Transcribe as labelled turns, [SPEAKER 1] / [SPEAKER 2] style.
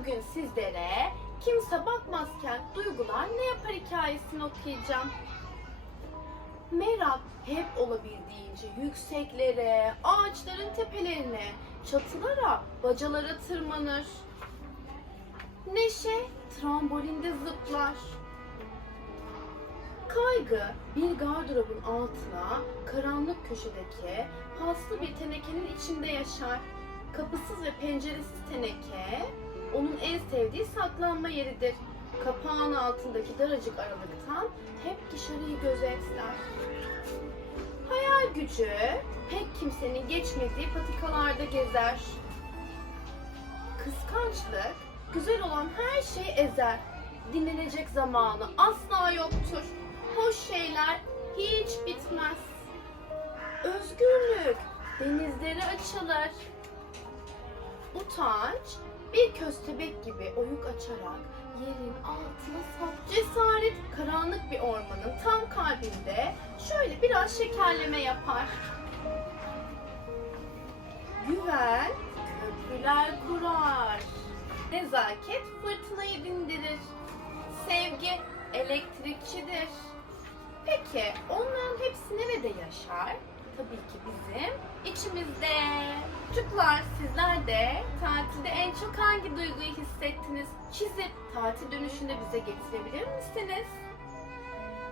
[SPEAKER 1] Bugün sizlere kimse bakmazken duygular ne yapar hikayesini okuyacağım. Merak hep olabildiğince yükseklere, ağaçların tepelerine, çatılara, bacalara tırmanır. Neşe trambolinde zıplar. Kaygı bir gardırobun altına, karanlık köşedeki paslı bir tenekenin içinde yaşar. Kapısız ve penceresiz teneke onun en sevdiği saklanma yeridir. Kapağın altındaki daracık aralıktan hep dışarıyı gözetler. Hayal gücü pek kimsenin geçmediği patikalarda gezer. Kıskançlık güzel olan her şeyi ezer. Dinlenecek zamanı asla yoktur. Hoş şeyler hiç bitmez. Özgürlük denizleri açılır. Utanç bir köstebek gibi oyuk açarak yerin altına sap. Cesaret karanlık bir ormanın tam kalbinde şöyle biraz şekerleme yapar. Güven köprüler kurar. Nezaket fırtınayı dindirir. Sevgi elektrikçidir. Peki onların hepsi nerede yaşar? Tabii ki bizim içimizde. Çocuklar sizler de tatilde en çok hangi duyguyu hissettiniz? Çizip tatil dönüşünde bize getirebilir misiniz?